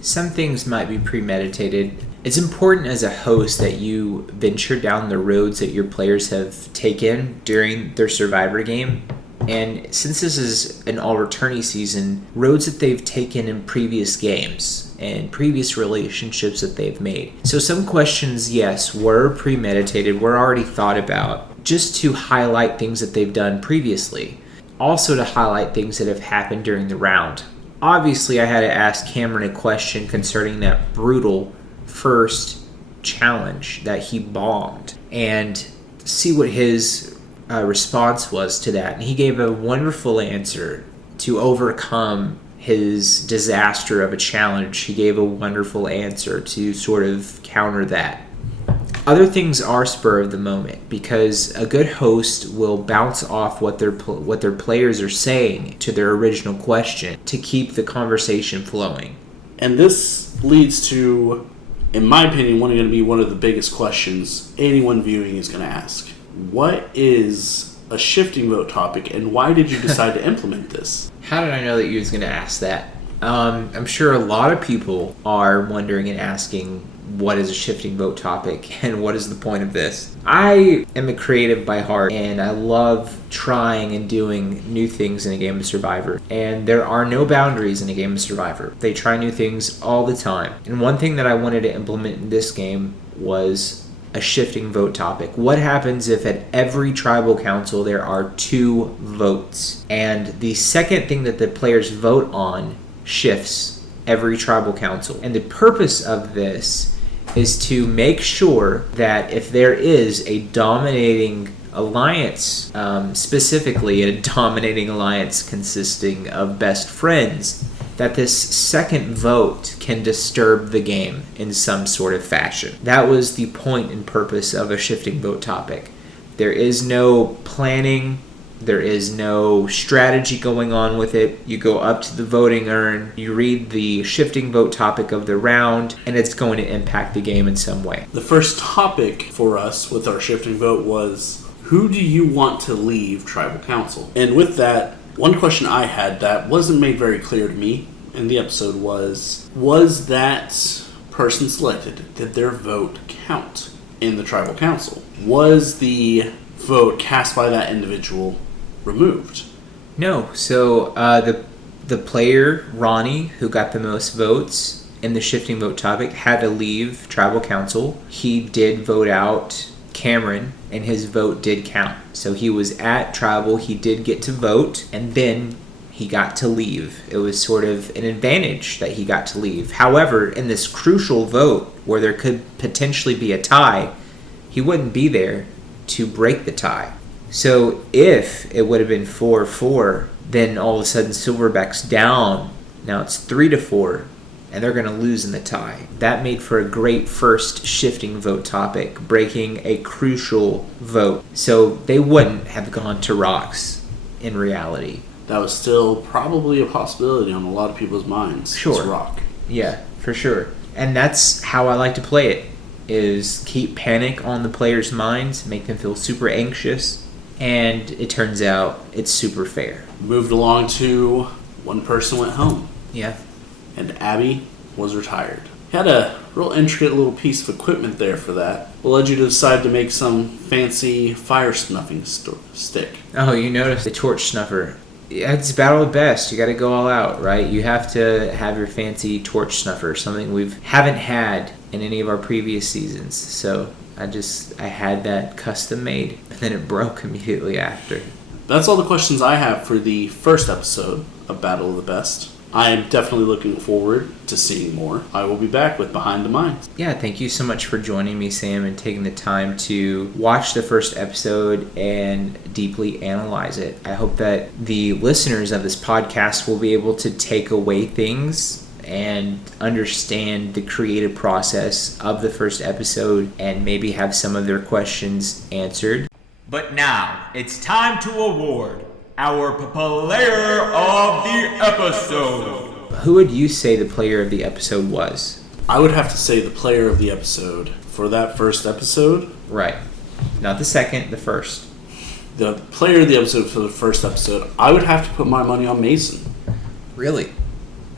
Some things might be premeditated. It's important as a host that you venture down the roads that your players have taken during their Survivor game. And since this is an all-returnee season, roads that they've taken in previous games and previous relationships that they've made. So some questions, yes, were premeditated, were already thought about, just to highlight things that they've done previously. Also to highlight things that have happened during the round. Obviously, I had to ask Cameron a question concerning that brutal first challenge that he bombed and see what his response was to that. And he gave a wonderful answer to overcome his disaster of a challenge. He gave a wonderful answer to sort of counter that. Other things are spur of the moment because a good host will bounce off what their players are saying to their original question to keep the conversation flowing. And this leads to, in my opinion, going to be one of the biggest questions anyone viewing is going to ask. What is a shifting vote topic, and why did you decide to implement this? How did I know that you was going to ask that? I'm sure a lot of people are wondering and asking, what is a shifting vote topic and what is the point of this? I am a creative by heart and I love trying and doing new things in a game of Survivor. And there are no boundaries in a game of Survivor. They try new things all the time. And one thing that I wanted to implement in this game was a shifting vote topic. What happens if at every tribal council there are 2 votes and the second thing that the players vote on shifts every tribal council? And the purpose of this is to make sure that if there is a dominating alliance, specifically a dominating alliance consisting of best friends, that this second vote can disturb the game in some sort of fashion. That was the point and purpose of a shifting vote topic. There is no planning. There is no strategy going on with it. You go up to the voting urn, you read the shifting vote topic of the round, and it's going to impact the game in some way. The first topic for us with our shifting vote was, who do you want to leave tribal council? And with that, one question I had that wasn't made very clear to me in the episode was that person selected, did their vote count in the tribal council? Was the vote cast by that individual removed? No. So the player, Ronnie, who got the most votes in the shifting vote topic, had to leave tribal council. He did vote out Cameron, and his vote did count. So he was at tribal, he did get to vote, and then he got to leave. It was sort of an advantage that he got to leave. However, in this crucial vote where there could potentially be a tie, he wouldn't be there to break the tie. So if it would have been 4-4, then all of a sudden Silverback's down. Now it's 3-4, and they're going to lose in the tie. That made for a great first shifting vote topic, breaking a crucial vote. So they wouldn't have gone to rocks in reality. That was still probably a possibility on a lot of people's minds. Sure. It's rock. Yeah, for sure. And that's how I like to play it, is keep panic on the players' minds, make them feel super anxious, and it turns out it's super fair. Moved along to one person went home. Yeah. And Abby was retired. Had a real intricate little piece of equipment there for that. What led you to decide to make some fancy fire snuffing stick? Oh, you noticed the torch snuffer. It's battle of the best. You got to go all out, right? You have to have your fancy torch snuffer, something we haven't had in any of our previous seasons. So I had that custom made, and then it broke immediately after. That's all the questions I have for the first episode of Battle of the Best. I am definitely looking forward to seeing more. I will be back with Behind the Minds. Yeah, thank you so much for joining me, Sam, and taking the time to watch the first episode and deeply analyze it. I hope that the listeners of this podcast will be able to take away things and understand the creative process of the first episode and maybe have some of their questions answered. But now, it's time to award our player of the episode. Who would you say the player of the episode was? I would have to say the player of the episode for that first episode. Right. Not the second, the first. The player of the episode for the first episode, I would have to put my money on Mason. Really?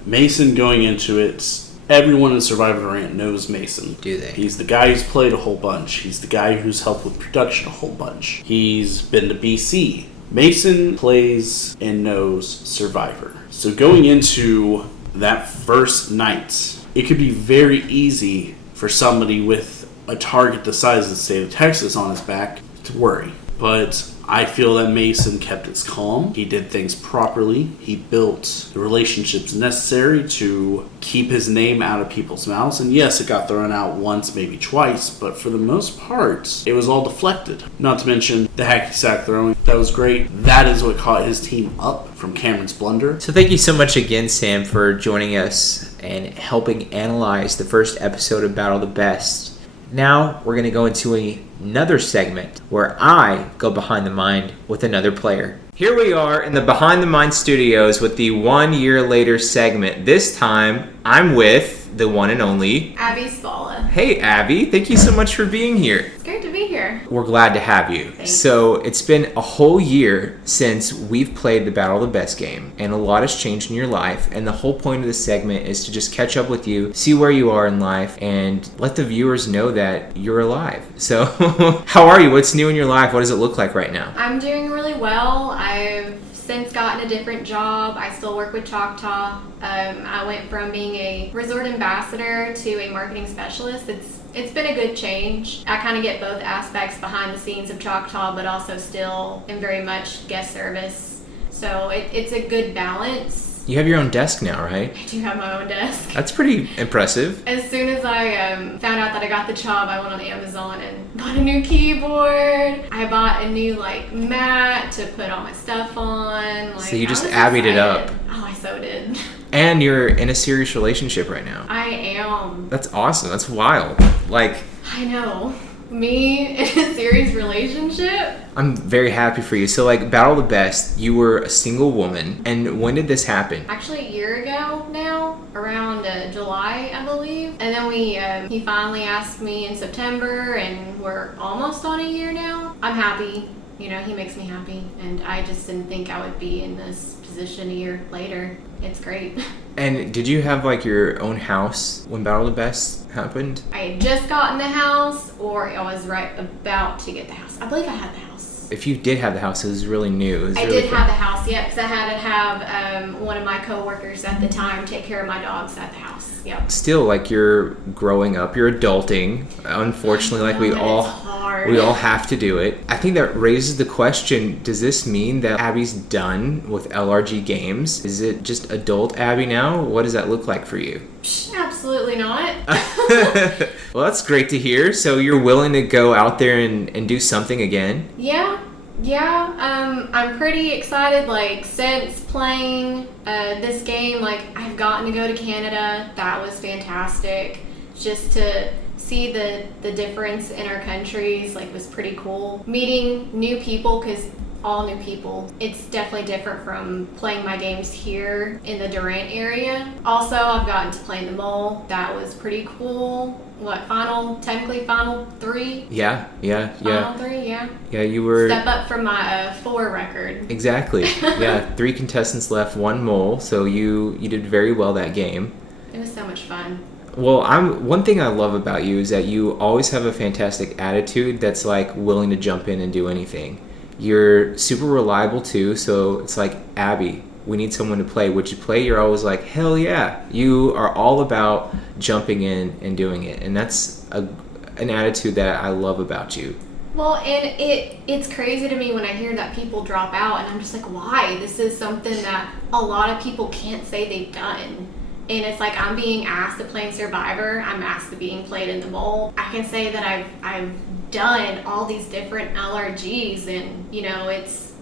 Mason going into it, everyone in Survivor Durant knows Mason. Do they? He's the guy who's played a whole bunch. He's the guy who's helped with production a whole bunch. He's been to BC. Mason plays and knows Survivor. So going into that first night, it could be very easy for somebody with a target the size of the state of Texas on his back to worry. But I feel that Mason kept his calm. He did things properly. He built the relationships necessary to keep his name out of people's mouths. And yes, it got thrown out once, maybe twice, but for the most part, it was all deflected. Not to mention the hacky sack throwing. That was great. That is what caught his team up from Cameron's blunder. So thank you so much again, Sam, for joining us and helping analyze the first episode of Battle of the Best. Now we're going to go into another segment where I go behind the mind with another player. Here we are in the Behind the Mind studios with the 1 year later segment. This time I'm with the one and only Abby Spalla. Hey Abby, thank you so much for being here. It's great to be here. We're glad to have you. Thanks. So it's been a whole year since we've played the Battle of the Best game, and a lot has changed in your life, and the whole point of this segment is to just catch up with you, see where you are in life, and let the viewers know that you're alive. So how are you? What's new in your life? What does it look like right now? I'm doing really well. I've since gotten a different job. I still work with Choctaw. I went from being a resort ambassador to a marketing specialist. It's been a good change. I kind of get both aspects behind the scenes of Choctaw, but also still am very much guest service. So it's a good balance. You have your own desk now, right? I do have my own desk. That's pretty impressive. As soon as I found out that I got the job, I went on Amazon and bought a new keyboard. I bought a new mat to put all my stuff on. So you just Abby'd it up. Oh, I so did. And you're in a serious relationship right now. I am. That's awesome. That's wild. I know. Me in a serious relationship? I'm very happy for you. So Battle of the Best, you were a single woman. And when did this happen? Actually a year ago now, around July, I believe. And then he finally asked me in September, and we're almost on a year now. I'm happy. He makes me happy. And I just didn't think I would be in this position a year later. It's great. And did you have your own house when Battle of the Best happened? I had just gotten the house, or I was right about to get the house. I believe I had the house. If you did have the house, it was really new. I did have the house, yeah, because I had to have one of my coworkers at the time take care of my dogs at the house. Yep. Still, you're growing up, you're adulting. Unfortunately, we all have to do it. I think that raises the question, does this mean that Abby's done with LRG games? Is it just adult Abby now? What does that look like for you? Absolutely not. Well, that's great to hear. So you're willing to go out there and do something again? Yeah. I'm pretty excited. Since playing this game, I've gotten to go to Canada. That was fantastic. Just to see the difference in our countries, was pretty cool. Meeting new people, because all new people. It's definitely different from playing my games here in the Durant area. Also, I've gotten to play in the mole. That was pretty cool. Technically final 3? Yeah. Final 3, yeah. Yeah, you were... Step up from my 4 record. Exactly. Yeah, 3 contestants left, 1 mole, so you did very well that game. It was so much fun. Well, one thing I love about you is that you always have a fantastic attitude that's willing to jump in and do anything. You're super reliable too, so it's like, Abby, we need someone to play. Would you play? You're always like, hell yeah. You are all about jumping in and doing it. And that's an attitude that I love about you. Well, and it's crazy to me when I hear that people drop out, and I'm just like, why? This is something that a lot of people can't say they've done. And it's like, I'm being asked to play in Survivor. I'm asked to being played in the bowl. I can say that I've done all these different LRGs, and you know,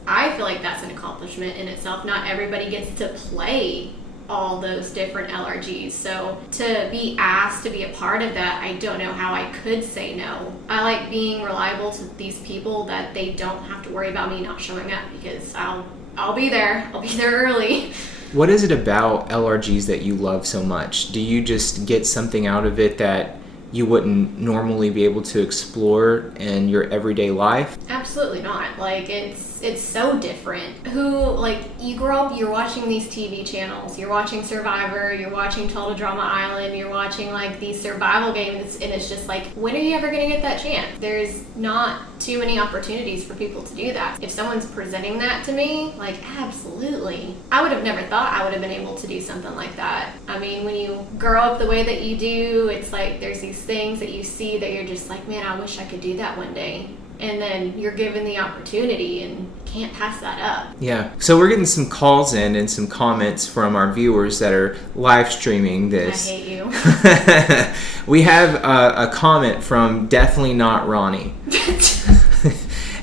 I feel like that's an accomplishment in itself. Not everybody gets to play all those different LRGs. So to be asked to be a part of that, I don't know how I could say no. I like being reliable to these people, that they don't have to worry about me not showing up, because I'll be there. I'll be there early. What is it about LRGs that you love so much? Do you just get something out of it that you wouldn't normally be able to explore in your everyday life? Absolutely not. Like, it's so different. You grow up, you're watching these TV channels, you're watching Survivor, you're watching Total Drama Island, you're watching like these survival games, and it's just like, when are you ever gonna get that chance? There's not too many opportunities for people to do that. If someone's presenting that to me, like, absolutely. I would have never thought I would have been able to do something like that. I mean, when you grow up the way that you do, it's like there's these things that you see that you're just like, man, I wish I could do that one day. And then you're given the opportunity and can't pass that up. Yeah. So we're getting some calls in and some comments from our viewers that are live streaming this. I hate you. We have a comment from Definitely Not Ronnie.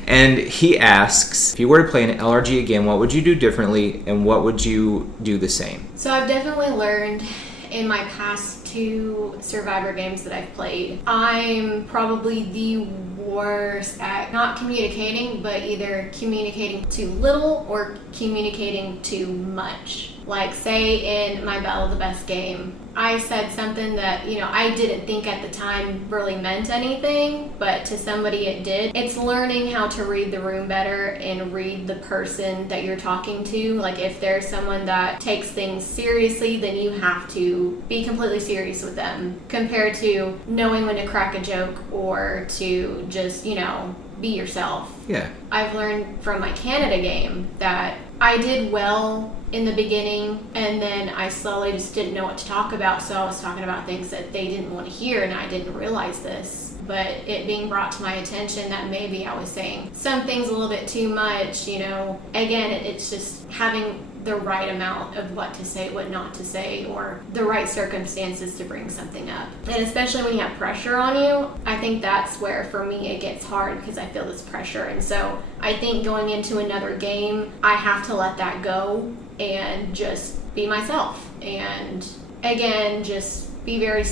And he asks, if you were to play an LRG again, what would you do differently and what would you do the same? So I've definitely learned in my past 2 Survivor games that I've played, I'm probably the worst at not communicating, but either communicating too little or communicating too much. Like, say in my Battle of the Best game, I said something that, you know, I didn't think at the time really meant anything, but to somebody it did. It's learning how to read the room better and read the person that you're talking to. Like, if there's someone that takes things seriously, then you have to be completely serious with them, compared to knowing when to crack a joke or to just, you know, be yourself. Yeah. I've learned from my Canada game that I did well in the beginning, and then I slowly just didn't know what to talk about, so I was talking about things that they didn't want to hear, and I didn't realize this. But it being brought to my attention that maybe I was saying some things a little bit too much, you know. Again, it's just having the right amount of what to say, what not to say, or the right circumstances to bring something up. And especially when you have pressure on you, I think that's where, for me, it gets hard, because I feel this pressure. And so I think going into another game, I have to let that go and just be myself. And again, just be very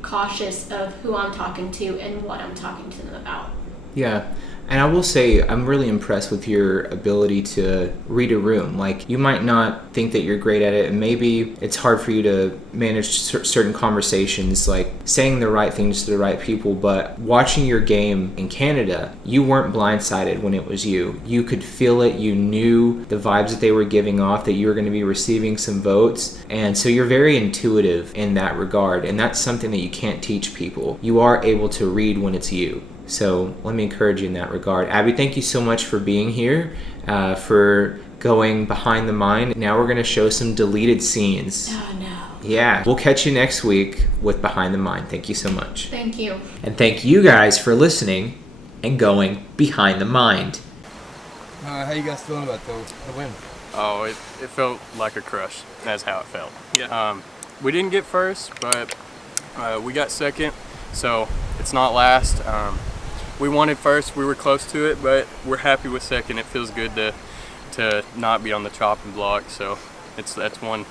cautious of who I'm talking to and what I'm talking to them about. Yeah. And I will say, I'm really impressed with your ability to read a room. Like, you might not think that you're great at it, and maybe it's hard for you to manage certain conversations, like saying the right things to the right people, but watching your game in Canada, you weren't blindsided when it was you. You could feel it, you knew the vibes that they were giving off, that you were going to be receiving some votes, and so you're very intuitive in that regard, and that's something that you can't teach people. You are able to read when it's you. So let me encourage you in that regard. Abby, thank you so much for being here, for going behind the mind. Now we're going to show some deleted scenes. Oh, no. Yeah. We'll catch you next week with Behind the Mind. Thank you so much. Thank you. And thank you guys for listening and going behind the mind. How you guys feeling about the win? Oh, it felt like a crush. That's how it felt. Yeah. We didn't get first, but we got second, so it's not last. We wanted first, we were close to it, but we're happy with second. It feels good to not be on the chopping block, so that's one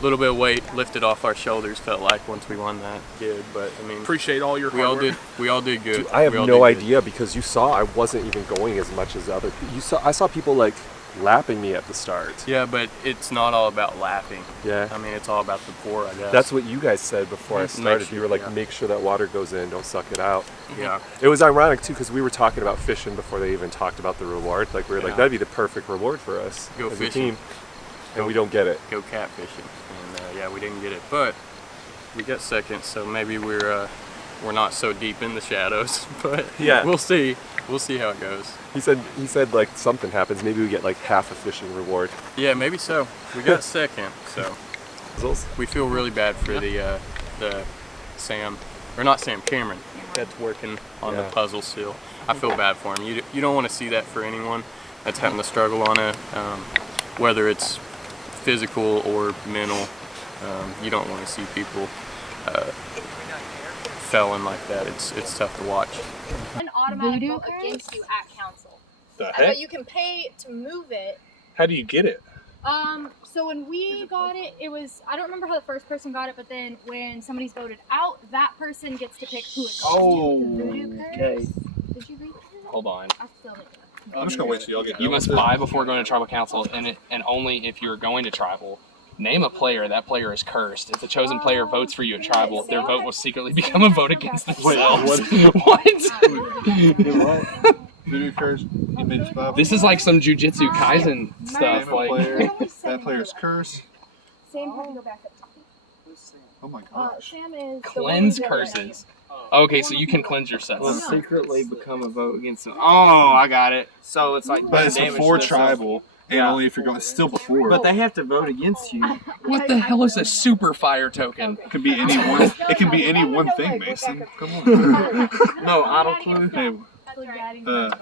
little bit of weight lifted off our shoulders, felt like, once we won that. Good, but I mean, appreciate all your hard work. We all did good. Dude, I have no idea, because you saw I wasn't even going as much as other people. I saw people like lapping me at the start. Yeah, but it's not all about lapping. Yeah. I mean, it's all about the pour, I guess. That's what you guys said before I started. Sure, you were like, yeah. make sure that water goes in, don't suck it out. Yeah. It was ironic too, because we were talking about fishing before they even talked about the reward. Like, we were like, that'd be the perfect reward for us Go as fishing. a team. And we don't get it. Go catfishing. And yeah, we didn't get it, but we got second, so maybe we're we're not so deep in the shadows. But Yeah. we'll see. We'll see how it goes. He said like something happens, maybe we get like half a fishing reward. Yeah, maybe so. We got second, so Puzzles? we feel really bad for the Sam, or not Sam, Cameron, that's working on the puzzle still. I feel bad for him. You don't want to see that for anyone that's having to struggle on it, whether it's physical or mental. You don't want to see people failing like that. It's tough to watch. An automatic vote against you at council. But you can pay to move it. How do you get it? So when we got it, it was, I don't remember how the first person got it, but then when somebody's voted out, that person gets to pick who it goes to. Okay. Did you read that? Hold on. I still didn't. I'm just gonna wait till y'all get done. You must buy before going to tribal council, and only if you're going to tribal. Name a player. That player is cursed. If the chosen player votes for you at tribal, their vote will secretly become a vote against themselves. What? Voodoo curse. This is like some Jujutsu Kaisen stuff. Name a player. That player's curse. Sam had to go back up. Oh my gosh. Sam is Cleanse curses. Okay, so you can cleanse yourself. Will secretly become a vote against them. Oh, I got it. So it's like, But it's before tribal, and only if you're going. It's still before. but they have to vote against you. What the hell is a super fire token? It can be any one. It can be any one thing, Mason. Come on. No, auto clue. Hey,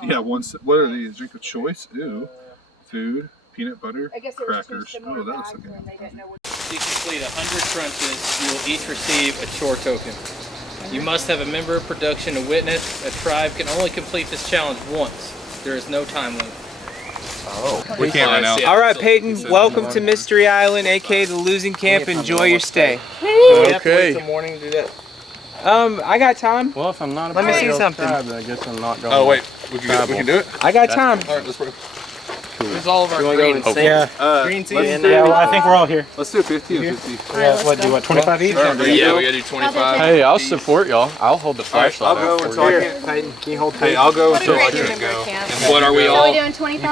yeah. What are these? Drink of choice. Ew. Food. Peanut butter. Crackers. Oh, that looks good. If you complete 100 crunches, you will each receive a chore token. You must have a member of production to witness. A tribe can only complete this challenge once. There is no time limit. We can't right now. All right, Peyton, welcome to Mystery Island, aka the losing camp. Enjoy your stay. Okay. Morning to do that. I got time. Well, if I'm not a Let me part see of the something. tribe, I guess I'm not going. Oh wait, we can do it. I got time. All right, let's go. Who's all of our green? Green tea. I think we're all here. Let's do 50 and 50. Yeah, what, do what, 25 each? Yeah, we gotta do 25. Hey, I'll support y'all. I'll hold the flashlight I'll out go for until I you. can't. Peyton, can you hold Hey, I'll go until I Great can't member go. camp. What are we Are all? we doing 25?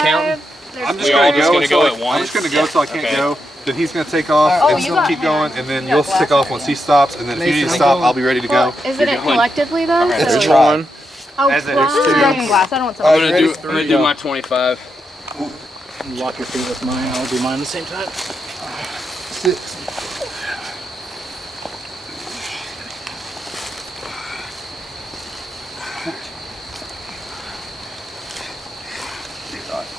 I'm We all just gonna go at I'm once? just gonna go so I can't go. Then he's gonna take off Oh, and you still got keep him. going, and then You you'll got stick off once he stops, and then if you need to stop, I'll be ready to go. Isn't it collectively though? There's So- one. Oh, As it well, is this is too. broken glass. I don't want I'm something. gonna do my 25. Lock your feet with mine. I'll do mine at the same time. 6.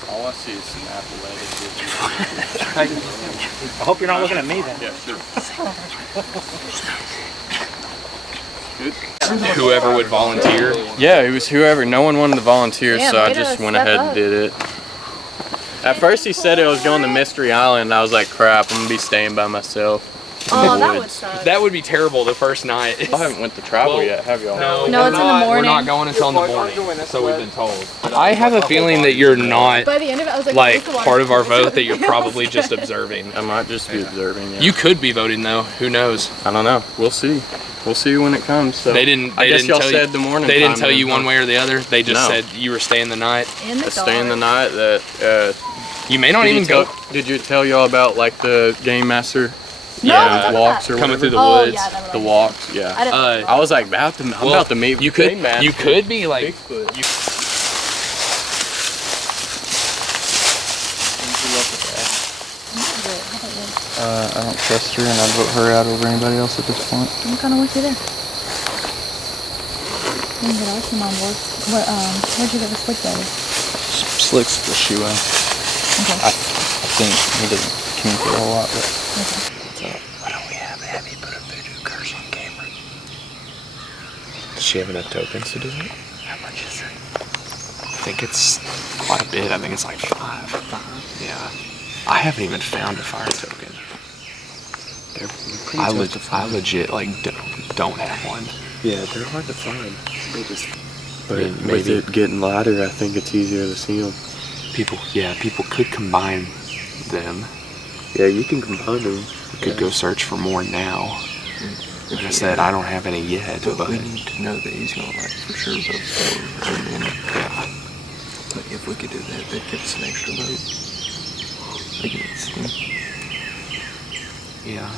All I see is some apple lettuce. I hope you're not looking at me then. Yeah, sure. Whoever would volunteer. Yeah, it was whoever. No one wanted to volunteer, Damn, so I way to just went step ahead up. and did it. At first he said it was going to Mystery Island, and I was like, crap, I'm gonna be staying by myself. in Oh, the that would woods. suck. That would be terrible the first night. I haven't went to travel yet, have y'all? No, it's in the morning. We're not going until in the morning, so we've been told. I have a feeling that you're not By the end of it, I was like, like where's the water? part of our vote. That you're probably just observing. I might just be observing. Yeah. You could be voting though. Who knows? I don't know. We'll see. We'll see when it comes. So. They didn't. I They guess didn't y'all tell said you. the morning. They didn't time tell then, you one huh? way or the other. They just No. said you were staying the night. In the Staying the dark. night. That You may not did even he tell- go Did you tell y'all about like the game master? No, Yeah, what's up with walks that? or coming whatever? through the Oh, woods. yeah, that The one. walks. Yeah. I didn't. I was like about to. I'm Well, about to meet. You with the could. game master. You could be like. Bigfoot. You, I don't trust her, and I'd vote her out over anybody else at this point. What kind of work you there? You can get our team on board. Where'd you get the slick buddy? Slick's the shoe in. Okay. I think he doesn't communicate a whole lot, but. why don't we have Abby put a voodoo curse on camera? Does she have enough tokens to do it? How much is it? I think it's quite a bit. I think it's like 5. Yeah. I haven't even found a fire token. I legit like don't have one. Yeah, they're hard to find. They just. But Maybe- with it getting lighter, I think it's easier to see them. People could combine them. Yeah, you can combine them. We could go search for more now. Like I said, I don't have any yet, but we need to know that he's gonna like for sure vote for, and then but if we could do that, that'd give us an extra vote against them. yeah,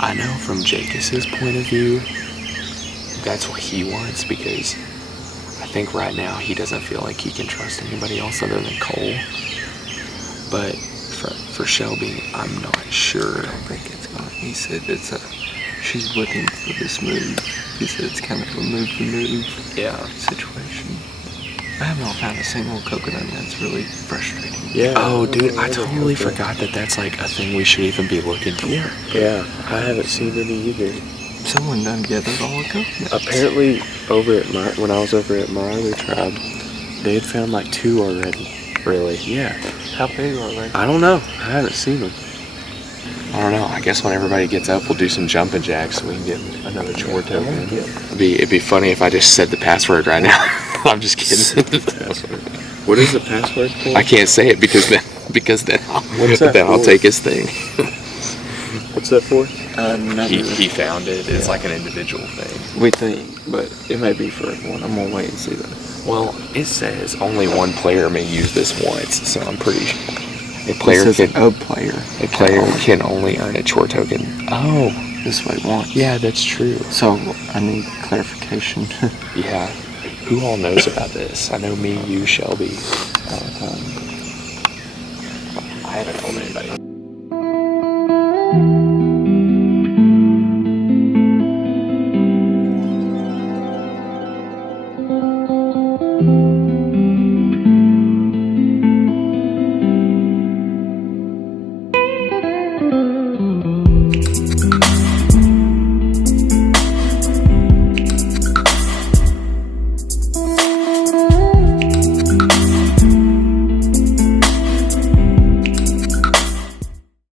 I know from Jacob's point of view, that's what he wants, because I think right now he doesn't feel like he can trust anybody else other than Cole. But for Shelby, I'm not sure. I don't think it's going. He said she's looking for this move. He said it's kind of a move-to-move situation. I have not found a single coconut, and that's really frustrating. Yeah. Oh, dude, I totally forgot that that's like a thing we should even be looking for. Yeah, I haven't seen any either. Someone done gathered all the coconuts. Apparently, when I was over at my other tribe, they had found like 2 already. Really? Yeah. How big are they? I don't know. I haven't seen them. I don't know. I guess when everybody gets up, we'll do some jumping jacks so we can get another chore token. It'd be funny if I just said the password right now. I'm just kidding. What is the password for? I can't say it because then I'll take his thing. What's that for? He found it. It's like an individual thing. We think, but it may be for everyone. I'm gonna wait and see that. Well, it says only one player may use this once, so I'm pretty sure. A player can only earn a chore token. Oh, this way once. Yeah, that's true. So I need clarification. Yeah. Who all knows about this? I know me, you, Shelby. I haven't told anybody.